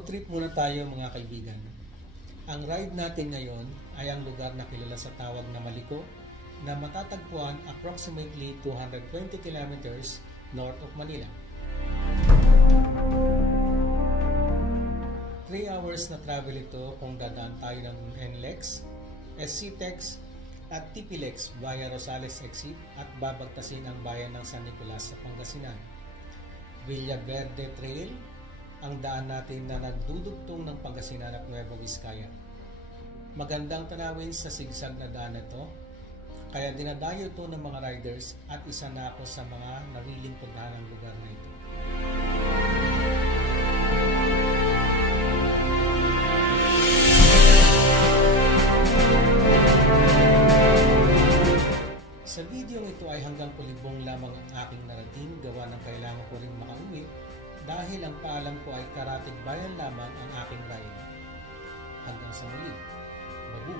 Road trip muna tayo mga kaibigan. Ang ride natin ngayon ay ang lugar na kilala sa tawag na Maliko na matatagpuan approximately 220 kilometers north of Manila. 3 hours na travel ito kung dadaan tayo ng NLEX, SCTEX at TPLEX via Rosales Exit at babagtasin ang bayan ng San Nicolas sa Pangasinan. Villaverde Trail ang daan natin na nagdudugtong ng Pangasinan at Nueva Vizcaya. Magandang tanawin sa sigsag na daan ito, kaya dinadayo ito ng mga riders at isa na ako sa mga nawiling puntahan ng lugar na ito. Sa video ito ay hanggang kulibong lamang ang aking narating gawa ng kailangan ko rin makauwi dahil ang paalam ko ay karatig bayan lamang ang aking bayan. Hanggang sa muli. Babu!